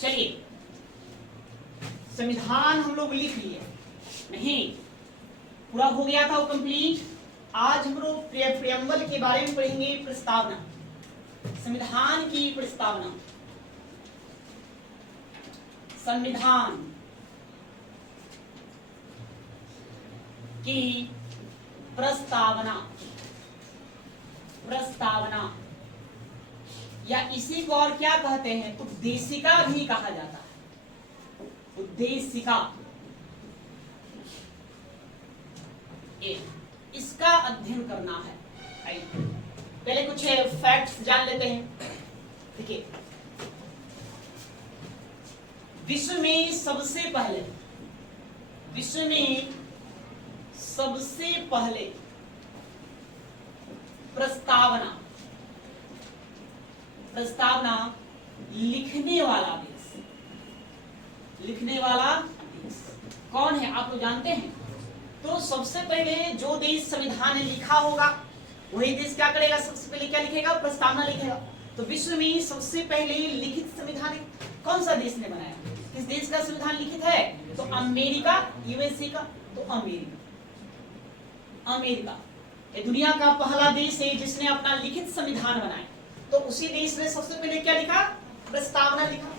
चलिए, संविधान हम लोग लिख लिए, नहीं पूरा हो गया था वो कंप्लीट। आज हम लोग प्रियम्बल के बारे में पढ़ेंगे, प्रस्तावना, संविधान की प्रस्तावना, संविधान की प्रस्तावना, प्रस्तावना या इसी को और क्या कहते हैं, उद्देशिका भी कहा जाता है, उद्देशिका। इसका अध्ययन करना है। पहले कुछ फैक्ट्स जान लेते हैं। देखिए, विश्व में सबसे पहले, विश्व में सबसे पहले प्रस्तावना, प्रस्तावना लिखने वाला देश, लिखने वाला देश कौन है आप लोग जानते हैं? तो सबसे पहले जो देश संविधान लिखा होगा वही देश क्या करेगा, सबसे पहले क्या लिखेगा, प्रस्तावना लिखेगा। तो विश्व में सबसे पहले लिखित संविधान कौन सा देश ने बनाया? किस देश का संविधान लिखित है? तो अमेरिका, यूएसए का। तो अमेरिका, अमेरिका ये दुनिया का पहला देश है जिसने अपना लिखित संविधान बनाया। तो उसी देश ने सबसे पहले क्या लिखा, प्रस्तावना लिखा।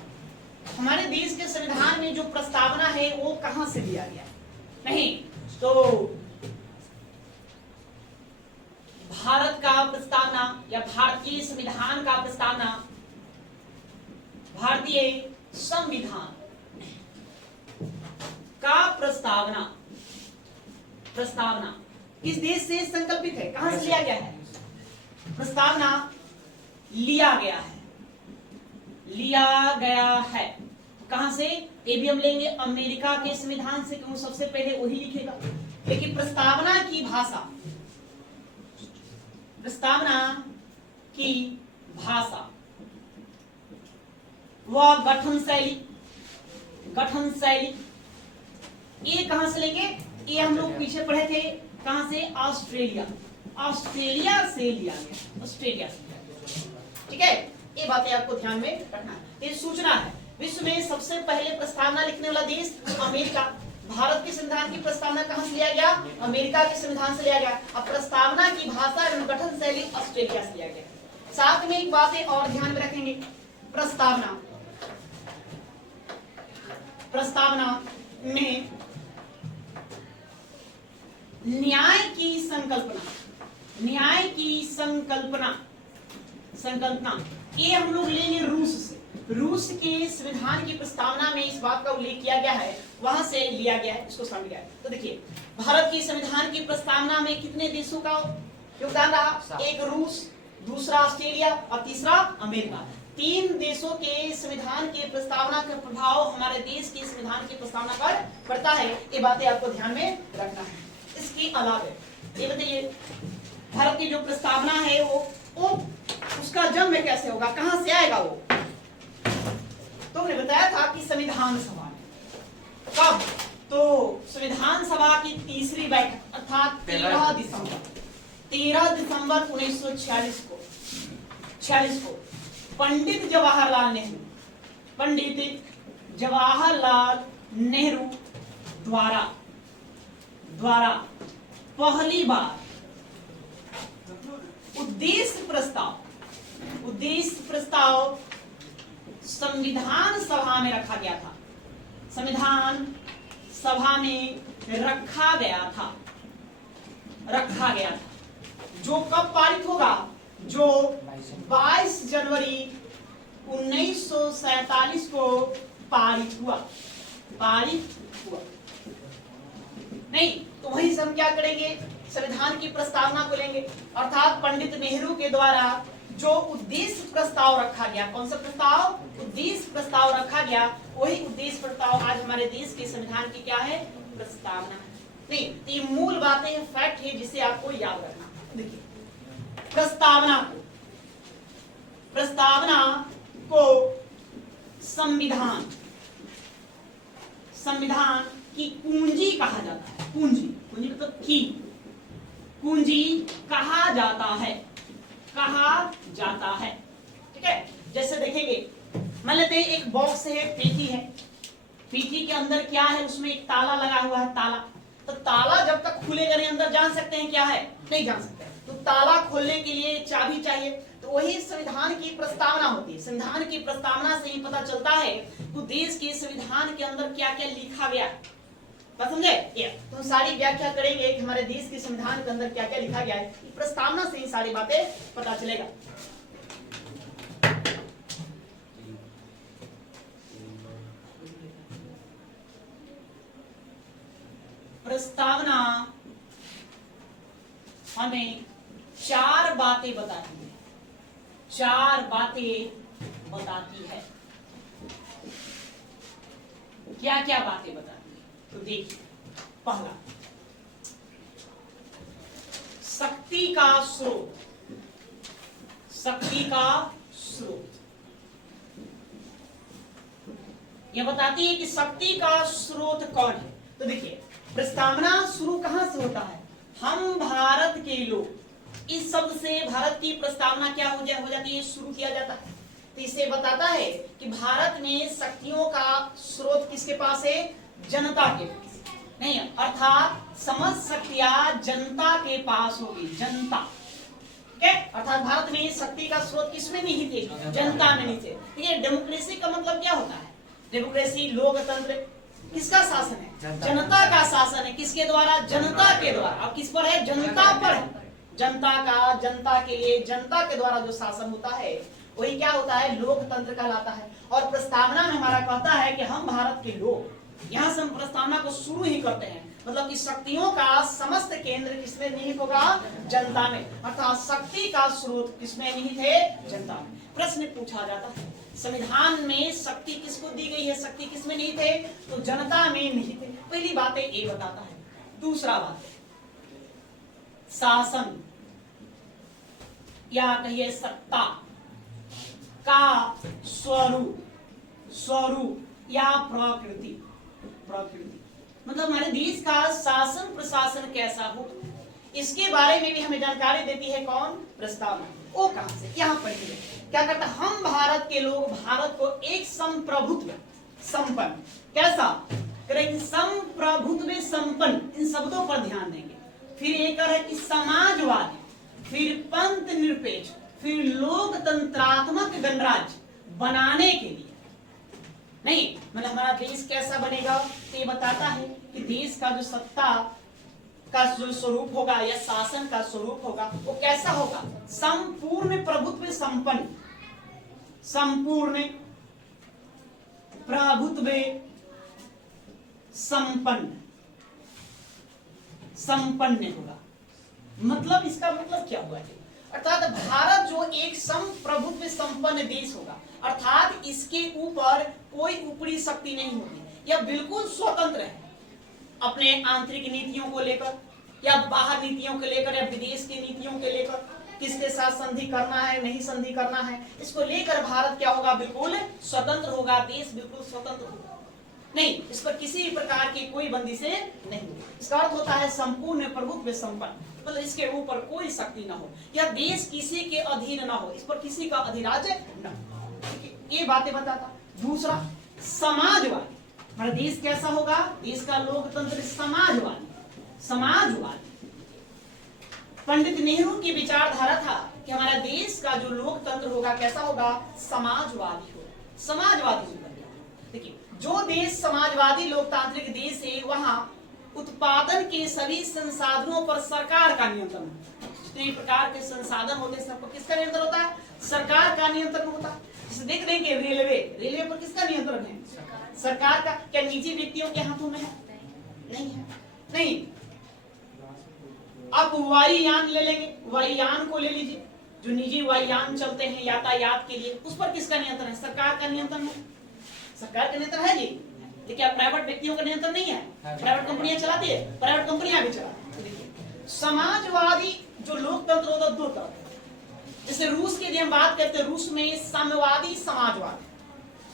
हमारे देश के संविधान में जो प्रस्तावना है वो कहां से लिया गया? नहीं, तो भारत का प्रस्तावना या भारतीय संविधान का प्रस्तावना, भारतीय संविधान का प्रस्तावना, प्रस्तावना किस देश से संकल्पित है, कहां से लिया गया है? प्रस्तावना लिया गया है, लिया गया है कहां से? ये भी हम लेंगे अमेरिका के संविधान से, क्योंकि सबसे पहले वही लिखेगा। लेकिन प्रस्तावना की भाषा, प्रस्तावना की भाषा वह गठन शैली, गठन शैली ये कहां से लेंगे? ये हम लोग पीछे पढ़े थे, कहां से? ऑस्ट्रेलिया, ऑस्ट्रेलिया से लिया गया, ऑस्ट्रेलिया से लिया गया। ठीक है, ये बातें आपको ध्यान में रखना है। ये सूचना है, विश्व में सबसे पहले प्रस्तावना लिखने वाला देश अमेरिका। भारत के संविधान की प्रस्तावना कहां से लिया गया? अमेरिका के संविधान से लिया गया। अब प्रस्तावना की भाषा एवं गठन शैली ऑस्ट्रेलिया से लिया गया। साथ में एक बात और ध्यान में रखेंगे, प्रस्तावना, प्रस्तावना में न्याय की संकल्पना, न्याय की संकल्पना, संकल्पना ये हम लोग लेंगे रूस से। रूस के संविधान की प्रस्तावना में इस बात का उल्लेख किया गया है, वहां से लिया गया है, इसको समझ गया। तो देखिए, भारत की संविधान की प्रस्तावना में कितने देशों का योगदान रहा? एक रूस, दूसरा ऑस्ट्रेलिया और तीसरा अमेरिका। 3 देशों के संविधान के प्रस्तावना का प्रभाव हमारे देश की संविधान की प्रस्तावना पर पड़ता है। ये बातें आपको ध्यान में रखना है। इसके अलावा ये बताइए, भारत की जो प्रस्तावना है वो उसका जन्म कैसे होगा, कहां से आएगा? वो तुमने बताया था कि संविधान सभा में। कब? तो संविधान सभा की तीसरी बैठक अर्थात 13 दिसंबर 1946 को पंडित जवाहरलाल नेहरू, पंडित जवाहरलाल नेहरू द्वारा पहली बार उद्देश्य प्रस्ताव संविधान सभा में रखा गया था, संविधान सभा में रखा गया था, जो कब पारित होगा? जो 22 जनवरी 1947 को पारित हुआ, नहीं तो वहीं से हम क्या करेंगे, संविधान की प्रस्तावना को लेंगे, अर्थात पंडित नेहरू के द्वारा जो उद्देश्य प्रस्ताव रखा गया, कौन सा प्रस्ताव? उद्देश्य प्रस्ताव रखा गया, वही उद्देश्य प्रस्ताव आज हमारे देश के संविधान की क्या है? प्रस्तावना है। नहीं, ये मूल बातें फैक्ट है जिसे आपको याद रखना। देखिए, प्रस्तावना को संविधान की कुंजी कहा जाता है। कुंजी मतलब की, कुंजी कहा जाता है, ठीक है। जैसे देखेंगे मान लेते हैं एक बॉक्स है, पेटी है, पेटी के अंदर क्या है, उसमें एक ताला लगा हुआ है, ताला। तो ताला जब तक खुलेगा नहीं, अंदर जान सकते हैं क्या है, नहीं जान सकते। तो ताला खोलने के लिए चाबी चाहिए। तो वही संविधान की प्रस्तावना होती है। संविधान की प्रस्तावना से ही पता चलता है तो देश के संविधान के अंदर क्या क्या लिखा गया, समझे? तो हम सारी व्याख्या करेंगे कि हमारे देश के संविधान के अंदर क्या क्या लिखा गया है। प्रस्तावना से ही सारी बातें पता चलेगा। प्रस्तावना हमें 4 बातें बताती है, 4 बातें बताती है। क्या क्या बातें बताती है? तो देखिए, पहला, शक्ति का स्रोत, शक्ति का स्रोत। यह बताती है कि शक्ति का स्रोत कौन है। तो देखिए, प्रस्तावना शुरू कहां से होता है? हम भारत के लोग, इस शब्द से भारत की प्रस्तावना क्या हो जाती है, शुरू किया जाता है। तो इसे बताता है कि भारत में शक्तियों का स्रोत किसके पास है? जनता के पास। नहीं, अर्थात समस्त शक्तियां जनता के पास होगी, जनता। अर्थात भारत में शक्ति का स्रोत किसमें निहित है? जनता में निहित है। ठीक है। डेमोक्रेसी का मतलब क्या होता है? डेमोक्रेसी, लोकतंत्र, किसका शासन है? जनता का शासन है। किसके द्वारा? जनता के द्वारा। अब किस पर है? जनता पर है। जनता का, जनता के लिए, जनता के द्वारा जो शासन होता है वही क्या होता है? लोकतंत्र कहलाता है। और प्रस्तावना में हमारा कहता है कि हम भारत के लोग, यहाँ से हम प्रस्तावना को शुरू ही करते हैं, मतलब कि शक्तियों का समस्त केंद्र किसमें निहित होगा? जनता में। अर्थात शक्ति का स्रोत किसमें निहित है? जनता में। प्रश्न पूछा जाता है, संविधान में शक्ति किसको दी गई है? शक्ति किसमें निहित है? तो जनता में निहित है। पहली बात है, ये बताता है। दूसरा बात, शासन या कहिए सत्ता का स्वरूप, स्वरूप या प्रकृति, प्रकृति मतलब हमारे देश का शासन प्रशासन कैसा हो, इसके बारे में भी हमें जानकारी देती है कौन? प्रस्तावना। वो कहां से? यहाँ पर क्या करता है? हम भारत के लोग भारत को एक संप्रभुत्व संपन्न, कैसा करेंगे? संप्रभुत्व संपन्न, इन शब्दों पर ध्यान देंगे। फिर एक है कि समाजवादी, फिर पंथ निरपेक्ष, फिर लोकतंत्रात्मक गणराज्य बनाने के लिए। नहीं, मतलब हमारा देश कैसा बनेगा? तो ये बताता है कि देश का जो सत्ता का जो स्वरूप होगा या शासन का स्वरूप होगा वो कैसा होगा? संपूर्ण प्रभुत्व संपन्न, संपूर्ण प्रभुत्व संपन्न, संपन्न होगा। मतलब इसका मतलब क्या हुआ? अर्थात भारत जो एक संप्रभुत्व संपन्न देश होगा, अर्थात इसके ऊपर कोई ऊपरी शक्ति नहीं होगी, यह बिल्कुल स्वतंत्र है अपने आंतरिक नीतियों को लेकर या बाहर नीतियों को लेकर या विदेश की नीतियों के लेकर, किसके साथ संधि करना है नहीं संधि करना है, इसको लेकर भारत क्या होगा? बिल्कुल स्वतंत्र होगा। देश बिल्कुल स्वतंत्र होगा, नहीं, इस पर किसी प्रकार की कोई बंदिशें नहीं होगी। इसका अर्थ होता है संपूर्ण प्रभुत्व संपन्न, मतलब इसके ऊपर कोई शक्ति ना हो या देश किसी के अधीन ना हो, इस पर किसी का अधिराज्य न हो। ये बातें बताता। दूसरा, समाजवादी, हमारा देश कैसा होगा? देश का लोकतंत्र समाजवादी, समाजवादी। पंडित नेहरू की विचारधारा था कि हमारा देश का जो लोकतंत्र होगा कैसा होगा? समाजवादी होगा, समाजवादी होगा। देखिए, जो देश समाजवादी लोकतांत्रिक देश है वहां उत्पादन के सभी संसाधनों पर सरकार का नियंत्रण होता है। जितने प्रकार के संसाधन होते हैं सब पर किसका नियंत्रण होता है? सरकार का नियंत्रण होता है। जैसे देख रहे हैं कि रेलवे, रेलवे पर किसका नियंत्रण है? सरकार का। क्या निजी व्यक्तियों के हाथों में है? नहीं है। नहीं, आप वायुयान ले लेंगे, वायुयान को ले लीजिए, जो निजी वायुयान चलते हैं यातायात के लिए, उस पर किसका नियंत्रण है? सरकार का नियंत्रण है। सरकार का नियंत्रण है जी, लेकिन प्राइवेट व्यक्तियों का नियंत्रण नहीं है। प्राइवेट कंपनियां चलाती है, प्राइवेट कंपनियां भी चलाती है। समाजवादी जो लोकतंत्र होता है दो तरह के, जैसे रूस की हम बात करते हैं, रूस में साम्यवादी समाजवाद,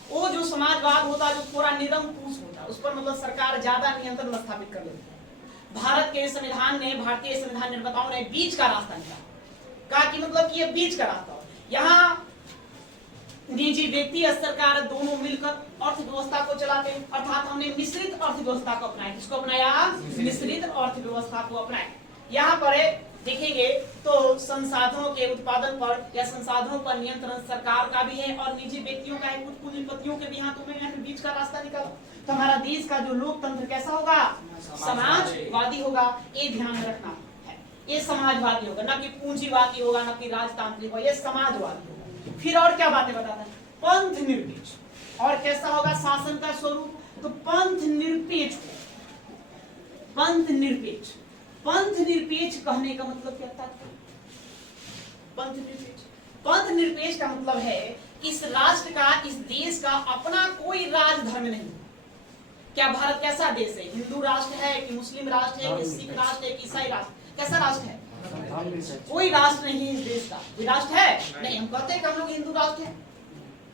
वो जो समाजवाद होता है जो थोड़ा निरंकुश होता है, उस पर मतलब सरकार ज्यादा नियंत्रण स्थापित कर लेती है। भारत के संविधान ने, भारतीय संविधान निर्माताओं ने बीच का रास्ता निकाला, कहा कि मतलब कि ये बीच का रास्ता हो। यहाँ निजी व्यक्ति और सरकार दोनों मिलकर अर्थव्यवस्था को चलाते हैं, अर्थात हमने मिश्रित अर्थव्यवस्था को अपनाया। किसको अपनाया? मिश्रित अर्थव्यवस्था को अपनाया। यहाँ पर देखेंगे तो संसाधनों के उत्पादन पर या संसाधनों पर नियंत्रण सरकार का भी है और निजी व्यक्तियों का है, कुछ पूंजीपतियों के भी हाथों में है। बीच का रास्ता निकालो तो हमारा देश का जो लोकतंत्र कैसा होगा? समाजवादी होगा। ये ध्यान में रखना है, ये समाजवादी होगा, ना कि पूंजीवादी होगा, ना कि राजतांत्रिक होगा, ये समाजवादी होगा। फिर और क्या बातें बताता है? पंथ निरपेक्ष। और कैसा होगा शासन का स्वरूप? तो पंथ निरपेक्ष। पंथ निरपेक्ष, पंथ निरपेक्ष कहने का मतलब क्या था? पंथ निरपेक्ष, पंथ निरपेक्ष का मतलब है इस राष्ट्र का, इस देश का अपना कोई राजधर्म नहीं। क्या भारत कैसा देश है? हिंदू राष्ट्र है कि मुस्लिम राष्ट्र है कि सिख राष्ट्र है कि ईसाई राष्ट्र? कैसा राष्ट्र है? कोई राष्ट्र नहीं है इस देश का। कोई राष्ट्र है नहीं। हम कहते हैं कि हम लोग हिंदू राष्ट्र है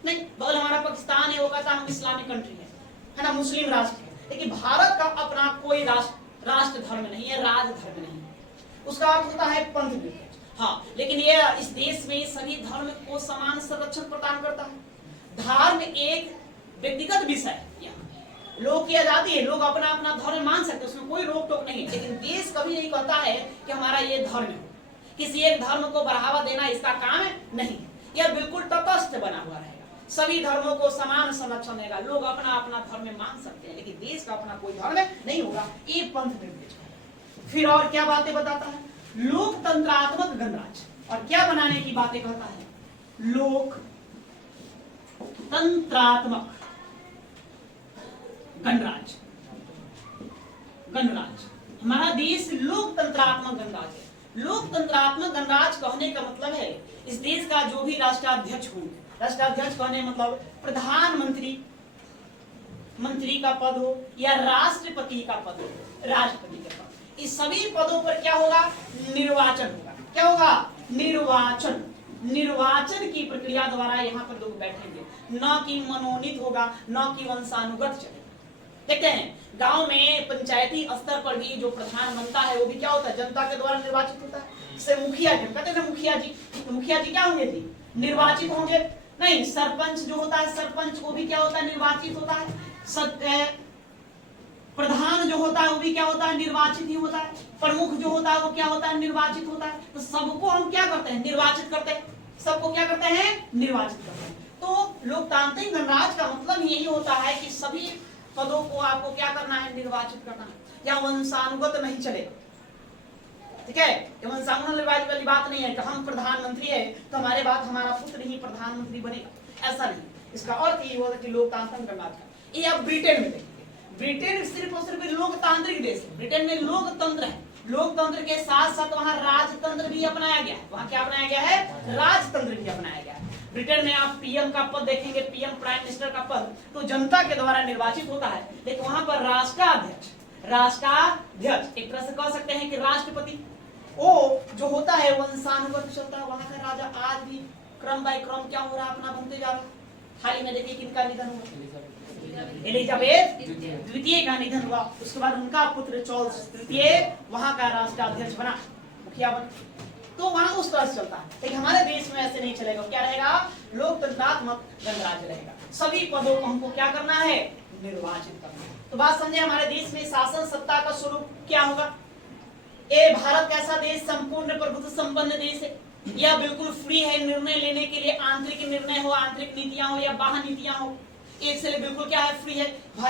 नहीं, बगल हमारा पाकिस्तान है, वो कहता है हम इस्लामिक कंट्री है ना, मुस्लिम राष्ट्र है। लेकिन भारत का अपना कोई राष्ट्र धर्म नहीं है, राजधर्म नहीं है। उसका अर्थ होता है पंथ निरपेक्ष। हाँ, लेकिन ये इस देश में सभी धर्म को समान संरक्षण प्रदान करता है। धर्म एक व्यक्तिगत विषय है, लोग की आजादी है, लोग अपना अपना धर्म मान सकते हैं, उसमें कोई रोक टोक नहीं है। लेकिन देश कभी नहीं कहता है कि हमारा ये धर्म है, किसी एक धर्म को बढ़ावा देना इसका काम नहीं। यह बिल्कुल तटस्थ बना हुआ रहेगा, सभी धर्मों को समान संरक्षण देगा। लोग अपना अपना धर्म मान सकते हैं, लेकिन देश का अपना कोई धर्म नहीं होगा। ये पंथ निरपेक्ष है। फिर और क्या बातें बताता है? लोकतंत्रात्मक गणराज्य। और क्या बनाने की बातें कहता है? लोकतंत्रात्मक गणराज्य। गणराज्य, हमारा देश लोकतंत्रात्मक गणराज्य है। लोकतंत्रात्मक गणराज्य कहने का मतलब है इस देश का जो भी राष्ट्राध्यक्ष होंगे, राष्ट्राध्यक्ष कहने मतलब प्रधानमंत्री मंत्री का पद हो या राष्ट्रपति का पद हो, राष्ट्रपति का पद, इस सभी पदों पर क्या होगा? निर्वाचन होगा। क्या होगा? निर्वाचन। निर्वाचन की प्रक्रिया द्वारा यहाँ पर लोग बैठेंगे, न कि मनोनीत होगा, न कि वंशानुगत चलेगा। देखते हैं गांव में पंचायती स्तर पर भी जो प्रधान बनता है वो भी क्या होता है? जनता के द्वारा निर्वाचित होता है। जैसे मुखिया जी, कहते हैं मुखिया जी, तो मुखिया जी क्या होंगे? जी निर्वाचित होंगे। नहीं, सरपंच जो होता है, सरपंच वो भी क्या होता है? निर्वाचित होता है। प्रधान जो होता है वो भी क्या होता है? निर्वाचित ही होता है। प्रमुख जो होता है वो क्या होता है? निर्वाचित होता है। तो सबको हम क्या करते हैं? निर्वाचित करते हैं। सबको क्या करते हैं? निर्वाचित करते हैं। तो लोकतांत्रिक गणराज्य का मतलब यही होता है कि सभी पदों को आपको क्या करना है? निर्वाचित करना है। या वंशानुगत नहीं चलेगा, ठीक है? वंशानुगत वाली बात नहीं है कि हम प्रधानमंत्री है तो हमारे बाद हमारा पुत्र ही प्रधानमंत्री बनेगा, ऐसा नहीं। इसका अर्थ ये होता है कि लोकतांत्रिक गणराज्य। ये आप ब्रिटेन में देखेंगे, ब्रिटेन सिर्फ और सिर्फ लोकतांत्रिक देश है। ब्रिटेन में लोकतंत्र है, लोकतंत्र के साथ साथ वहाँ राजतंत्र भी अपनाया गया है। वहाँ क्या अपनाया गया है? राजतंत्र भी अपनाया गया है। ब्रिटेन में आप पीएम का पद देखेंगे, पीएम प्राइम मिनिस्टर का पद तो जनता के द्वारा निर्वाचित होता है, लेकिन वहां पर राष्ट्राध्यक्ष एक तरह से कह सकते हैं कि राष्ट्रपति वो जो होता है वंशानुगत चलता है। वहां का राजा आज भी क्रम बाय क्रम क्या हो रहा है? अपना बनते जा रहा है। हाल ही में देखिए किनका निधन हुआ? एलिजाबेथ द्वितीय का निधन हुआ। उसके बाद उनका पुत्र चार्ल्स तृतीय वहां का राष्ट्राध्यक्ष बना, मुखिया बना। तो वहां उस तरह से चलता है, लेकिन हमारे देश में ऐसे नहीं चलेगा। क्या रहेगा? लोकतंत्रात्मक गणराज्य रहेगा। सभी पदों को हमको क्या करना है? निर्वाचित करना है। तो बात समझे, हमारे देश में शासन सत्ता का स्वरूप क्या होगा? ये भारत कैसा देश? संपूर्ण प्रभुत्व संपन्न देश है। यह बिल्कुल फ्री है निर्णय लेने के लिए, आंतरिक निर्णय हो, आंतरिक नीतियां हो या बाह्य नीतियां हो, एक से बिल्कुल क्या है? फ्री है।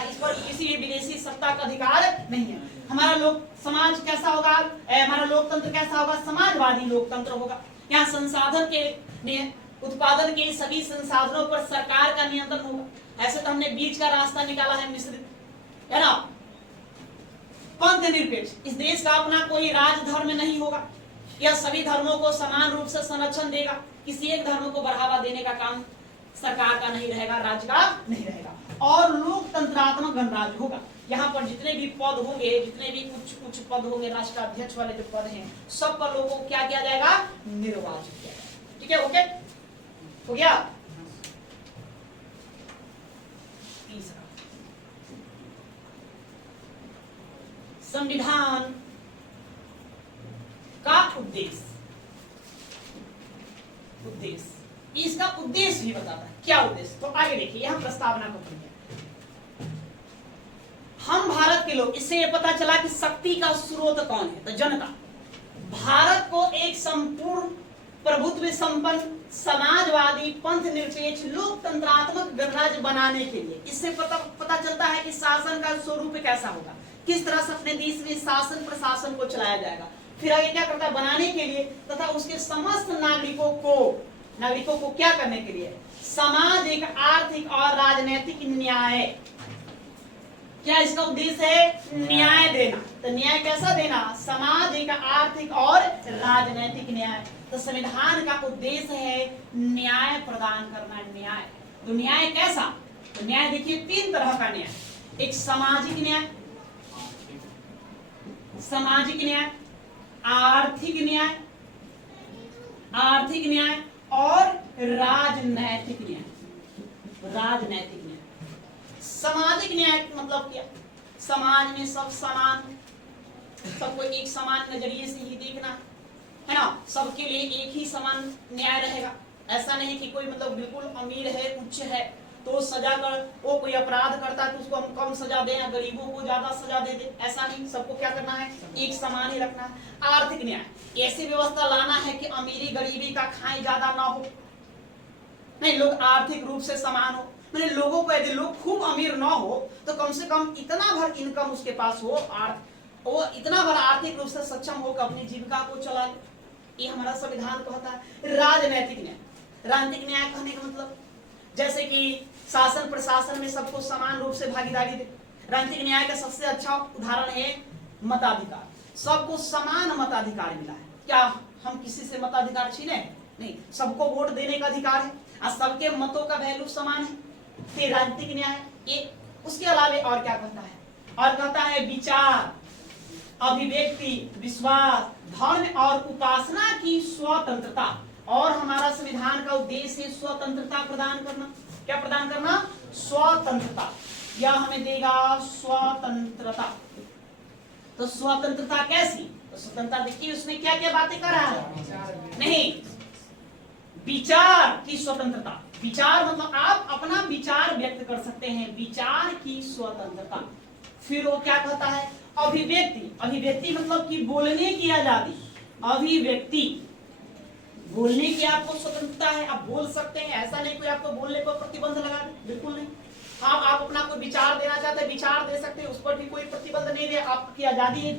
इस पर किसी भी विदेशी सत्ता का अधिकार नहीं है। हमारा लोक समाज कैसा होगा? हमारा लोकतंत्र कैसा होगा? समाजवादी लोकतंत्र होगा। यहाँ संसाधन के उत्पादन के सभी संसाधनों पर सरकार का नियंत्रण होगा। ऐसे तो हमने बीच का रास्ता निकाला है, मिश्रित, है ना? पंथ निरपेक्ष, इस देश का अपना कोई राजधर्म नहीं होगा। यह सभी धर्मों को समान रूप से संरक्षण देगा। किसी एक धर्म को बढ़ावा देने का काम सरकार का नहीं रहेगा, राज्य का नहीं रहेगा। और लोकतंत्रात्मक गणराज्य होगा। यहाँ पर जितने भी पद होंगे, जितने भी कुछ पद होंगे, राष्ट्राध्यक्ष वाले जो पद हैं, सब पर लोगों को क्या किया जाएगा? निर्वाचित किया जाएगा। ठीक है, ओके, हो गया। तीसरा, संविधान का उद्देश्य। इसका उद्देश्य भी बताता है। क्या उद्देश्य। तो आगे देखिए यहां प्रस्तावना को पढ़िए। हम भारत के लोग, इससे यह पता चला कि शक्ति का स्रोत कौन है, तो जनता। भारत को एक संपूर्ण प्रभुत्व संपन्न समाजवादी पंथ निरपेक्ष लोकतंत्रात्मक गणराज्य बनाने के लिए, इससे पता चलता है कि शासन का स्वरूप कैसा होगा, किस तरह से अपने देश में शासन प्रशासन को चलाया जाएगा। फिर आगे क्या करता है, बनाने के लिए तथा उसके समस्त नागरिकों को क्या करने के लिए, सामाजिक आर्थिक और राजनीतिक न्याय। क्या इसका उद्देश्य है, न्याय देना। तो न्याय कैसा देना, सामाजिक आर्थिक और राजनीतिक न्याय। तो संविधान का उद्देश्य है न्याय प्रदान करना। न्याय, तो न्याय कैसा, तो न्याय देखिए 3 तरह का न्याय, एक सामाजिक न्याय, आर्थिक न्याय और राजनैतिक न्याय। सामाजिक न्याय मतलब क्या, समाज में सब समान, सबको एक समान नजरिए से ही देखना है ना, सबके लिए एक ही समान न्याय रहेगा। ऐसा नहीं कि कोई मतलब बिल्कुल अमीर है, उच्च है, तो सजा कर, वो कोई अपराध करता है तो उसको हम कम सजा दें, गरीबों को ज्यादा सजा दे दे, ऐसा नहीं, सबको क्या करना है, एक समान ही रखना है। आर्थिक न्याय, ऐसी व्यवस्था लाना है कि अमीरी गरीबी का खाई ज्यादा ना हो, नहीं, लोग आर्थिक रूप से समान हो। मैंने लोगों को, यदि लोग खूब अमीर ना हो तो कम से कम इतना भर इनकम उसके पास हो, वो इतना भर आर्थिक रूप से सक्षम हो कि अपनी जीविका को चलाए। ये हमारा संविधान कहता है। राजनैतिक न्याय कहने का मतलब जैसे कि शासन प्रशासन में सबको समान रूप से भागीदारी दे। राजनीतिक न्याय का सबसे अच्छा उदाहरण है मताधिकार। सबको समान मताधिकार मिला है। क्या हम किसी से मताधिकार छीने? नहीं, सबको वोट देने का अधिकार है और सबके मतों का वैल्यू समान है। फिर राजनीतिक न्याय ये, उसके अलावा और क्या कहता है, और कहता है विचार, अभिव्यक्ति, विश्वास, धर्म और उपासना की स्वतंत्रता। और हमारा संविधान का उद्देश्य है स्वतंत्रता प्रदान करना। क्या प्रदान करना? स्वतंत्रता। यह हमें देगा स्वतंत्रता। तो स्वतंत्रता कैसी? तो स्वतंत्रता देखिए उसमें क्या क्या बातें कर रहा है। नहीं, विचार की स्वतंत्रता। विचार मतलब आप अपना विचार व्यक्त कर सकते हैं, विचार की स्वतंत्रता। फिर वो क्या कहता है? अभिव्यक्ति मतलब कि बोलने की आजादी। अभिव्यक्ति, बोलने की आपको स्वतंत्रता है, आप बोल सकते हैं, ऐसा नहीं कोई आपको बोलने पर प्रतिबंध लगा दे, बिल्कुल नहीं। आप अपना कोई विचार देना चाहते हैं, विचार दे सकते हैं, उस पर भी कोई प्रतिबंध नहीं है। आपकी आजादी है।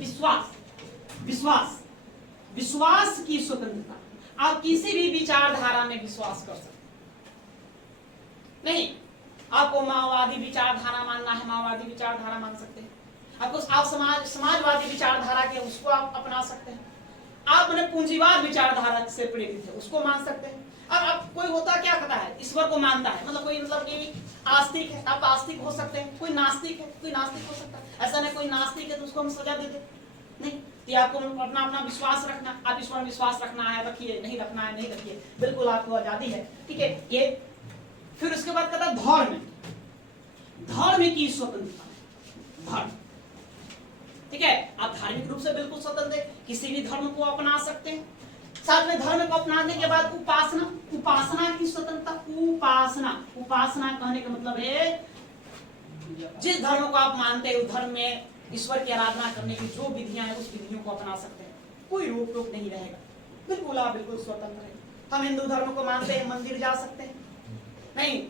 विश्वास की स्वतंत्रता। आप किसी भी विचारधारा में विश्वास कर सकते नहीं। आपको माओवादी विचारधारा मानना है, माओवादी विचारधारा मान सकते हैं। आपको आप समाजवादी विचारधारा के, उसको आप अपना सकते हैं। आप मैंने पूंजीवाद विचारधारा से प्रेरित है, उसको मान सकते हैं। अब कोई होता क्या कहता है, ईश्वर को मानता है, मतलब कोई मतलब कि आस्तिक है, आप आस्तिक हो सकते हैं। कोई नास्तिक है, कोई नास्तिक हो सकता है। ऐसा नहीं कोई नास्तिक है तो उसको हम सजा दे दे, नहीं। तो आपको अपना विश्वास रखना, आप ईश्वर में विश्वास रखना है, रखिए, नहीं रखना है, नहीं रखिए, बिल्कुल आपको आजादी है, ठीक है। ये फिर उसके बाद कहता धर्म की स्वतंत्रता। धर्म, ठीक है, आप धार्मिक रूप से बिल्कुल स्वतंत्र है, किसी भी धर्म को अपना सकते हैं। साथ में धर्म को अपनाने के बाद उपासना की स्वतंत्रता। उपासना कहने का मतलब है जिस धर्म को आप मानते हैं उस धर्म में ईश्वर की आराधना करने की जो विधियां हैं उस विधियों को अपना सकते हैं, कोई रोक टोक नहीं रहेगा, बिल्कुल आप बिल्कुल स्वतंत्र है। हम हिंदू धर्म को मानते हैं, मंदिर जा सकते हैं, नहीं,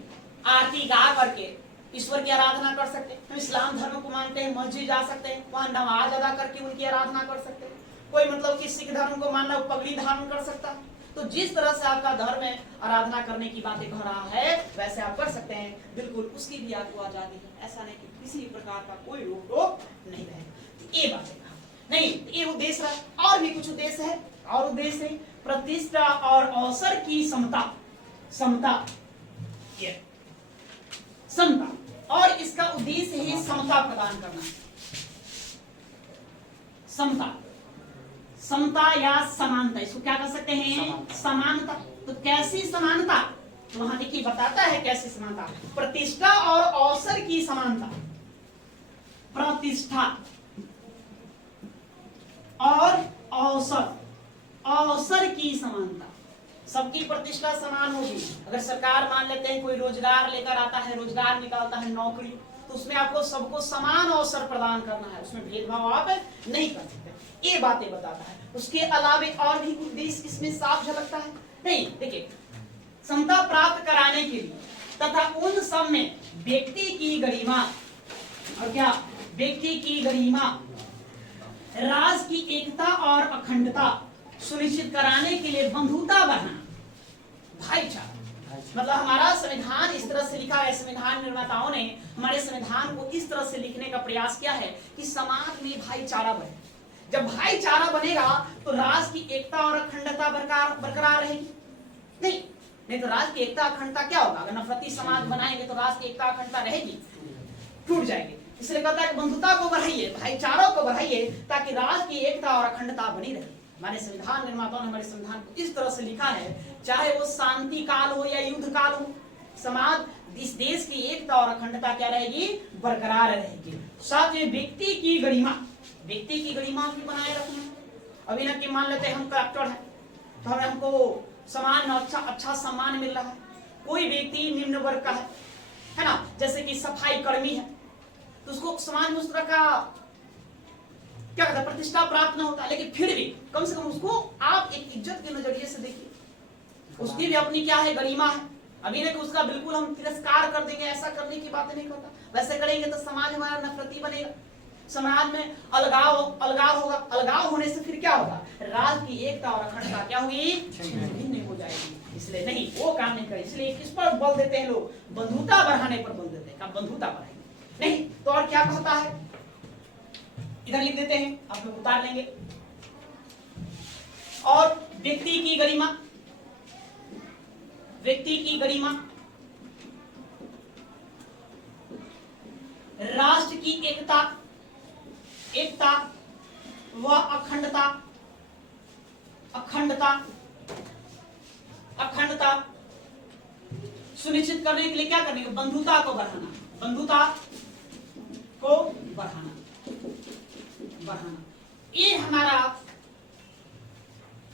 आरती गा करके ईश्वर की आराधना कर सकते हैं। हम इस्लाम धर्म को मानते हैं, मस्जिद जा सकते हैं, वहां नमाज अदा करके उनकी आराधना कर सकते हैं। कोई मतलब कि सिख धर्म को मानना, वो पगड़ी धारण कर सकता है। तो जिस तरह से आपका धर्म है आराधना करने की बातें कह रहा है वैसे आप कर सकते हैं, बिल्कुल उसकी भी आपको आजादी है। ऐसा नहीं कि किसी प्रकार का कोई रोक टोक नहीं रहेगा। ये बातें कहा नहीं, ये उद्देश्य है। और भी कुछ उद्देश्य है, और उद्देश्य है प्रतिष्ठा और अवसर की समता, और इसका उद्देश्य है समता प्रदान करना। समता या समानता, इसको क्या कर सकते हैं? समानता। तो कैसी समानता? तो वहां देखिए बताता है कैसी समानता। प्रतिष्ठा और अवसर की समानता। प्रतिष्ठा और अवसर की समानता। सबकी प्रतिष्ठा समान होगी। अगर सरकार मान लेते हैं कोई रोजगार लेकर आता है, रोजगार निकालता है, नौकरी, तो उसमें आपको सबको समान अवसर प्रदान करना है, उसमें भेदभाव आप नहीं कर सकते। ये बातें बताता है। उसके अलावे और भी उद्देश्य इसमें साफ झलकता है? नहीं। देखिए, समता प्राप्त कराने के लिए तथा उन सब में व्यक्ति की गरिमा और क्या, व्यक्ति की गरिमा, राष्ट्र की एकता और अखंडता सुनिश्चित कराने के लिए बंधुता बढ़ाना, भाईचारा। मतलब हमारा संविधान इस तरह से लिखा है, संविधान निर्माताओं ने हमारे संविधान को इस तरह से लिखने का प्रयास किया है कि समाज में भाईचारा बने। जब भाईचारा बनेगा तो राष्ट्र की एकता और अखंडता बरकरार रहेगी। नहीं तो राष्ट्र की एकता अखंडता क्या होगा? अगर नफरती समाज बनाएंगे तो राष्ट्र की एकता अखंडता रहेगी, टूट जाएगी। इसलिए कहता है कि बंधुता को बढ़ाइए, भाईचारों को बढ़ाइए, ताकि राष्ट्र की एकता और अखंडता बनी रहे। हमारे संविधान निर्माताओं ने हमारे संविधान को इस तरह से लिखा है, चाहे वो शांति काल हो या युद्ध काल हो, समाज, इस देश की एकता और अखंडता क्या रहेगी? बरकरार रहेगी। साथ में व्यक्ति की गरिमा, व्यक्ति की गरिमा भी बनाए रखना। अभी ना कि मान लेते हैं हम कलेक्टर हैं तो हमको समान अच्छा सम्मान मिल रहा है, कोई व्यक्ति निम्न वर्ग का है ना, जैसे कि सफाई कर्मी है तो उसको समान उस तरह का क्या कहता है, प्रतिष्ठा प्राप्त न होता, लेकिन फिर भी कम से कम उसको आप एक इज्जत के नजरिए से देखिए, उसकी भी अपनी क्या है, गरिमा है। अभी नहीं कि उसका बिल्कुल हम तिरस्कार कर देंगे, ऐसा करने की बातें नहीं करता। वैसे करेंगे तो समाज हमारा नफरती बनेगा, समाज में अलगाव होगा। अलगाव होने से फिर क्या होगा? राज्य की एकता और अखंडता क्या हुई? नहीं हो जाएगी। इसलिए नहीं, वो काम नहीं करे। इसलिए किस पर बल देते हैं लोग? बंधुता बढ़ाने पर बल देते हैं। बंधुता बढ़ाएंगे नहीं तो और क्या कहता है, इधर लिख देते हैं, आप लोग उतार लेंगे। और व्यक्ति की गरिमा, व्यक्ति की गरिमा, राष्ट्र की एकता व अखंडता सुनिश्चित करने के लिए क्या करने? बंधुता को बढ़ाना, बंधुता को बढ़ाना। ये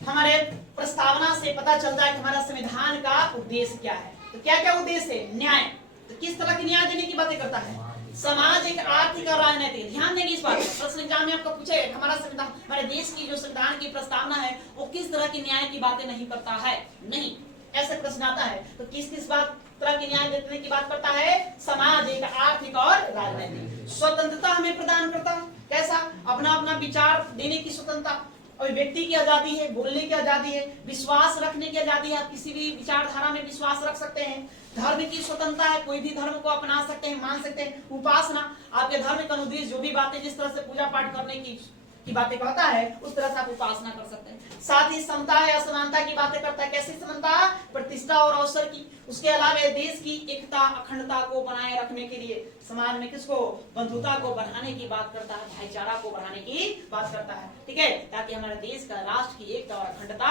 हमारे प्रस्तावना से पता चलता है कि हमारा संविधान का उद्देश्य क्या है। तो क्या क्या उद्देश्य है? न्याय। तो किस तरह की न्याय देने की बातें करता है? सामाजिक, आर्थिक और राजनीतिक। ध्यान देंगे इस बात पर, प्रश्न एग्जाम में आपको पूछेगा हमारा संविधान, हमारे देश की जो संविधान की प्रस्तावना है वो किस तरह की न्याय की बातें नहीं करता है। नहीं, ऐसे प्रश्न आता है तो किस बात तरह की न्याय देने की बात करता है? सामाजिक, आर्थिक और राजनीतिक। स्वतंत्रता हमें प्रदान करता है। कैसा? अपना अपना विचार देने की स्वतंत्रता, और व्यक्ति की आजादी है, बोलने की आजादी है, विश्वास रखने की आजादी है, आप किसी भी विचारधारा में विश्वास रख सकते हैं। धर्म की स्वतंत्रता है, कोई भी धर्म को अपना सकते हैं, मान सकते हैं। उपासना, आपके धर्म के अनुदेश जो भी बातें, जिस तरह से पूजा पाठ करने की बातें कहता है उस तरह से आप उपासना कर सकते हैं। साथ ही समता या समानता की बातें करता है। कैसी समानता? प्रतिष्ठा और अवसर की। उसके अलावा देश की एकता अखंडता को बनाए रखने के लिए समाज में किसको? बंधुता को बढ़ाने की बात करता है, भाईचारा को बढ़ाने की बात करता है। ठीक है, ताकि हमारे देश का, राष्ट्र की एकता और अखंडता।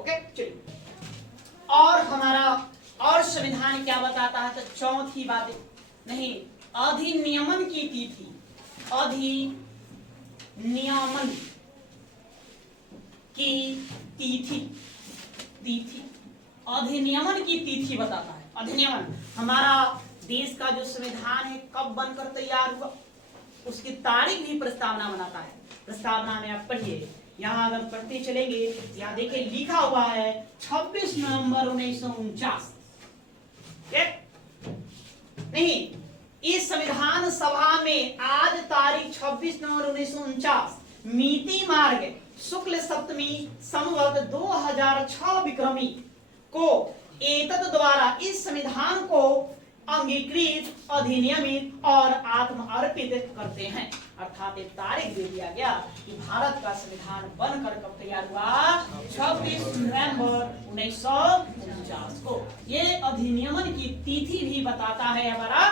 ओके, चलिए। और हमारा और संविधान क्या बताता है? तो चौथी बात नहीं, अधिनियमन की तिथि, नियमन की तिथि, अधिनियमन की तिथि बताता है। अधिनियमन हमारा देश का जो संविधान है कब बनकर तैयार हुआ, उसकी तारीख भी प्रस्तावना बनाता है। प्रस्तावना में आप पढ़िए, यहाँ अगर पढ़ते चलेंगे, यहाँ देखिए लिखा हुआ है 26 नवंबर 1949। नहीं, इस संविधान सभा में आज तारीख 26 नवंबर 1949 मिति मार्ग शुक्ल सप्तमी संवत 2006 विक्रमी को एतद द्वारा इस संविधान को अंगीकृत, अधिनियमित और आत्म अर्पित करते हैं। अर्थात एक तारीख दे दिया गया कि भारत का संविधान बनकर कब तैयार हुआ? 26 नवंबर 1949 को। ये अधिनियमन की तिथि भी बताता है हमारा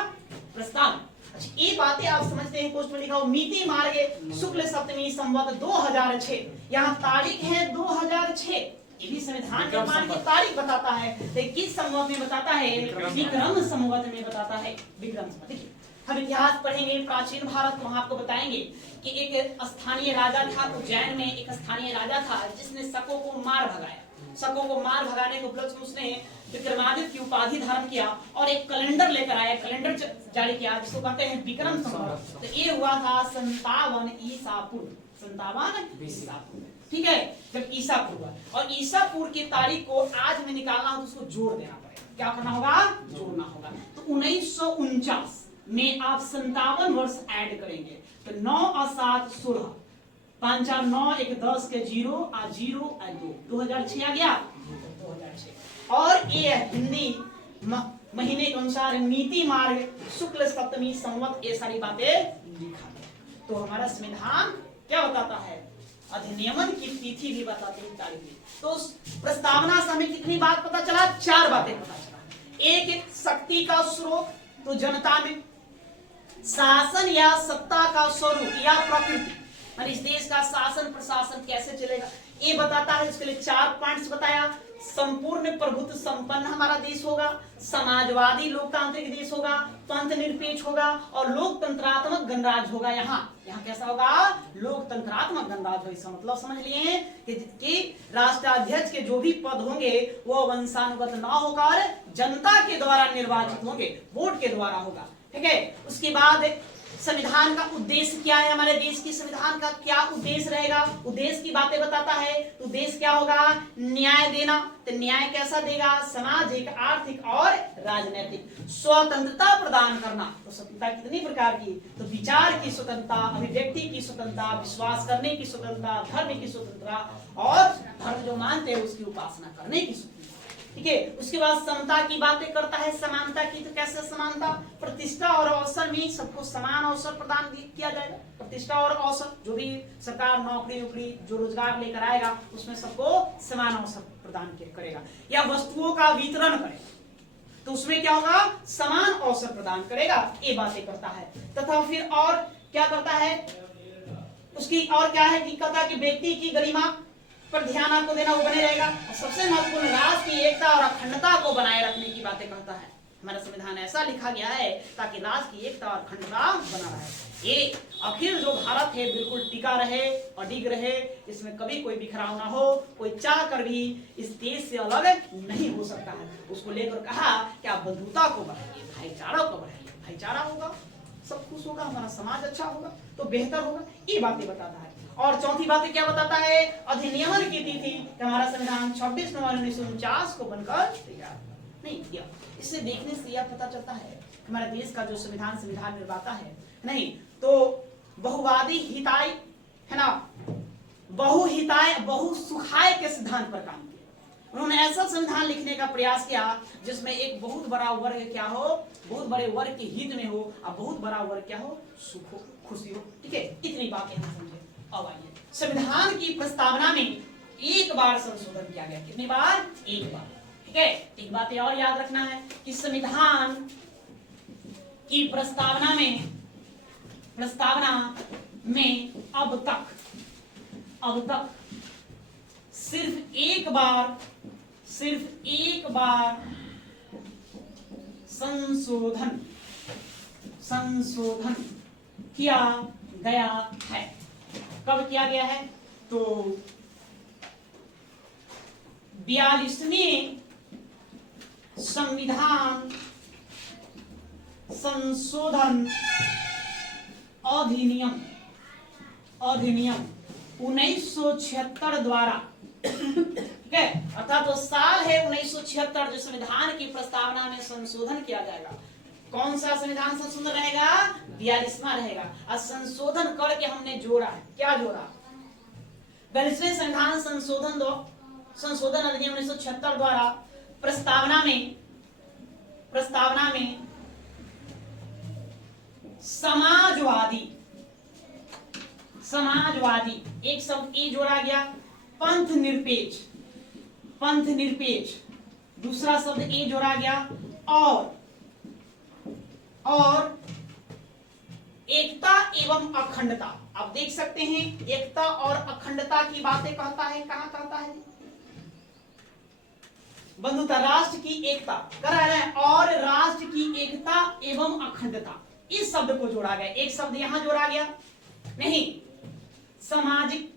प्रस्ताव। अच्छा, ये बातें आप समझते हैं, पोस्ट में लिखा हो मिति मार्ग शुक्ल सप्तमी संवत 2006। यहाँ तारीख है 2006। ये भी संविधान निर्माण की तारीख बताता है, लेकिन किस संवत में बताता है? विक्रम संवत में बताता है। विक्रम संवत। देखिए हम इतिहास पढ़ेंगे प्राचीन भारत, तो हम आपको बताएंगे कि एक स्थानीय राजा था, उज्जैन में एक स्थानीय राजा था जिसने शकों को मार भगाया। शकों को मार भगाने के उपलक्ष्य में उसने विक्रमादित्य की उपाधि धारण किया और एक कैलेंडर लेकर आया, कैलेंडर जारी किया जिसको कहते हैं विक्रम संवत। तो ये हुआ था 57 ईसा पूर्व, 57 ईसा पूर्व, ठीक है, जब ईसा पूर्व। और ईसा पूर्व की तारीख को आज में निकालना हो तो उसको जोड़ देना पड़ेगा। क्या करना होगा? जोड़ना होगा। तो 1949 में आप 57 वर्ष ऐड करेंगे तो 9 और 7 16, 5 4 9 1 10 के 0 और 0 और 2, 2006 आ गया, 2006। और ये हिंदी महीने के अनुसार नीति मार्ग शुक्ल सप्तमी संवत, ये सारी बातें लिखा है। तो हमारा संविधान क्या बताता है? अधिनियमन की तिथि भी बताते हैं, तारीख भी। तो उस प्रस्तावना से हमें कितनी बात पता चला? 4 बातें पता चला। एक शक्ति का स्रोत, तो जनता में शासन या सत्ता का स्वरूप या प्रकृति, मान इस देश का शासन प्रशासन कैसे चलेगा ये बताता है। इसके लिए 4 पॉइंट्स बताया। संपूर्ण प्रभुत्व संपन्न हमारा देश होगा, समाजवादी लोकतांत्रिक देश होगा, पंथ निरपेक्ष होगा और लोकतंत्रात्मक गणराज्य होगा। यहाँ कैसा होगा? लोकतंत्रात्मक गणराज्य। इसका मतलब समझ लिए कि राष्ट्राध्यक्ष के जो भी पद होंगे वो वंशानुगत न होकर जनता के द्वारा निर्वाचित होंगे, वोट के द्वारा होगा, ठीक है। उसके बाद संविधान का उद्देश्य क्या है? हमारे देश की संविधान का क्या उद्देश्य रहेगा? उद्देश्य की बातें बताता है। तो उद्देश्य क्या होगा? न्याय देना। तो न्याय कैसा देगा? सामाजिक, आर्थिक और राजनीतिक स्वतंत्रता प्रदान करना। तो स्वतंत्रता कितनी प्रकार की? तो विचार की स्वतंत्रता, अभिव्यक्ति की स्वतंत्रता, विश्वास करने की स्वतंत्रता, धर्म की स्वतंत्रता और धर्म जो मानते हैं उसकी उपासना करने की स्वतंत्रता, ठीक है। उसके बाद समता की बातें करता है। समानता की, तो कैसे समानता? प्रतिष्ठा और अवसर में सबको समान अवसर प्रदान किया जाएगा। प्रतिष्ठा और अवसर, जो भी सरकार नौकरी जो रोजगार लेकर आएगा उसमें सबको समान अवसर प्रदान करेगा। या वस्तुओं का वितरण करेगा तो उसमें क्या होगा? समान अवसर प्रदान करेगा। ये बातें करता है। तथा फिर और क्या करता है? उसकी और क्या है कि कहता है कि व्यक्ति की गरिमा पर ध्यान आपको देना, वो बने रहेगा। और सबसे महत्वपूर्ण राष्ट्र की एकता और अखंडता को बनाए रखने की बातें कहता है। हमारा संविधान ऐसा लिखा गया है ताकि राष्ट्र की एकता और अखंडता बना रहे। ये अखिल जो भारत है बिल्कुल टिका रहे, अडिग रहे, इसमें कभी कोई बिखराव ना हो। कोई चाह कर भी इस देश से अलग नहीं हो सकता है। उसको लेकर कहा कि आप बंधुता को बढ़ाइए, भाईचारा को बढ़ाइए। भाईचारा होगा, सब खुश होगा, हमारा समाज अच्छा होगा तो बेहतर होगा। ये बातें बताता है। और चौथी बात क्या बताता है? अधिनियमन की तिथि, हमारा संविधान 26 नवंबर 1949 को बनकर तैयार नहीं किया। इससे देखने से यह पता चलता है हमारे देश का जो संविधान निर्माता है नहीं तो बहुवादी हिताय है ना, बहुहिताय बहुसुखाय के सिद्धांत पर काम किया। उन्होंने ऐसा संविधान लिखने का प्रयास किया जिसमें एक बहुत बड़ा वर्ग क्या हो, बहुत बड़े वर्ग के हित में हो और बहुत बड़ा वर्ग क्या हो, सुख हो, खुशी हो, ठीक है। इतनी बातें हम समझे। अब आइए, संविधान की प्रस्तावना में एक बार संशोधन किया गया। कितनी बार? एक बार, ठीक है। एक बात और याद रखना है कि संविधान की प्रस्तावना में अब तक सिर्फ एक बार संशोधन किया गया है। कब किया गया है? तो 42वें संविधान संशोधन अधिनियम 1976 द्वारा, ठीक है। अर्थात तो साल है 1976 जो संविधान की प्रस्तावना में संशोधन किया जाएगा। कौन सा संविधान संशोधन रहेगा? 42वां रहेगा। और संशोधन करके हमने जोड़ा है। क्या जोड़ा? 42वें संविधान संशोधन अधिनियम 1976 द्वारा प्रस्तावना में समाजवादी एक शब्द ए जोड़ा गया। पंथ निरपेक्ष दूसरा शब्द ए जोड़ा गया और एकता एवं अखंडता। आप देख सकते हैं एकता और अखंडता की बातें कहता है। कहां कहता है? बंधुता, राष्ट्र की एकता कर रहे हैं और राष्ट्र की एकता एवं अखंडता, इस शब्द को जोड़ा गया, एक शब्द यहां जोड़ा गया, नहीं, सामाजिक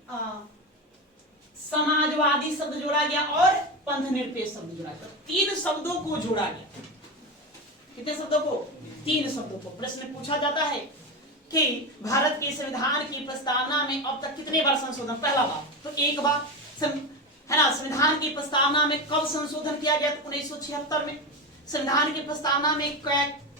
समाजवादी शब्द जोड़ा गया और पंथ निरपेक्ष शब्द जोड़ा गया। 3 शब्दों को जोड़ा गया। कितने शब्दों को? 3 शब्दों को। प्रश्न पूछा जाता है कि भारत के संविधान की प्रस्तावना में अब तक कितने बार संशोधन? पहला बार, तो एक बार है ना। संविधान की प्रस्तावना में कब संशोधन किया गया? तो 1976 में। संविधान की प्रस्तावना में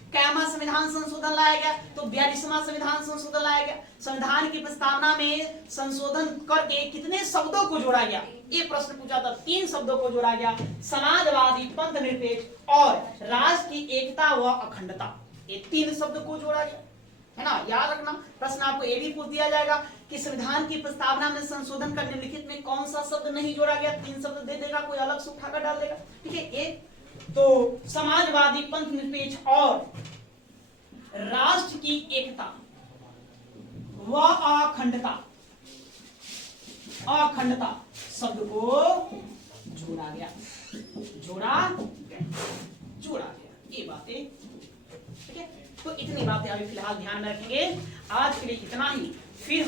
कैमा संविधान संशोधन लाया गया? तो 42वां संविधान संशोधन लाया गया। संविधान की प्रस्तावना में संशोधन करके कितने शब्दों को जोड़ा गया? ये प्रश्न पूछा था। 3 शब्दों को जोड़ा गया, समाजवादी, पंथ निरपेक्ष और राष्ट्र की एकता व अखंडता। ये 3 शब्द को जोड़ा गया, है ना। याद रखना, प्रश्न आपको ये भी पूछ दिया जाएगा कि संविधान की प्रस्तावना में संशोधन कर निम्नलिखित में कौन सा शब्द नहीं जोड़ा गया? 3 शब्द दे देगा, कोई अलग से उठाकर डाल देगा। ठीक है, एक तो समाजवादी, पंथ निरपेक्ष और राष्ट्र की एकता व अखंडता, अखंडता शब्द को जोड़ा गया, जोड़ा गया। ये बातें, ठीक है। तो इतनी बातें अभी फिलहाल ध्यान में रखेंगे। आज के लिए इतना ही, फिर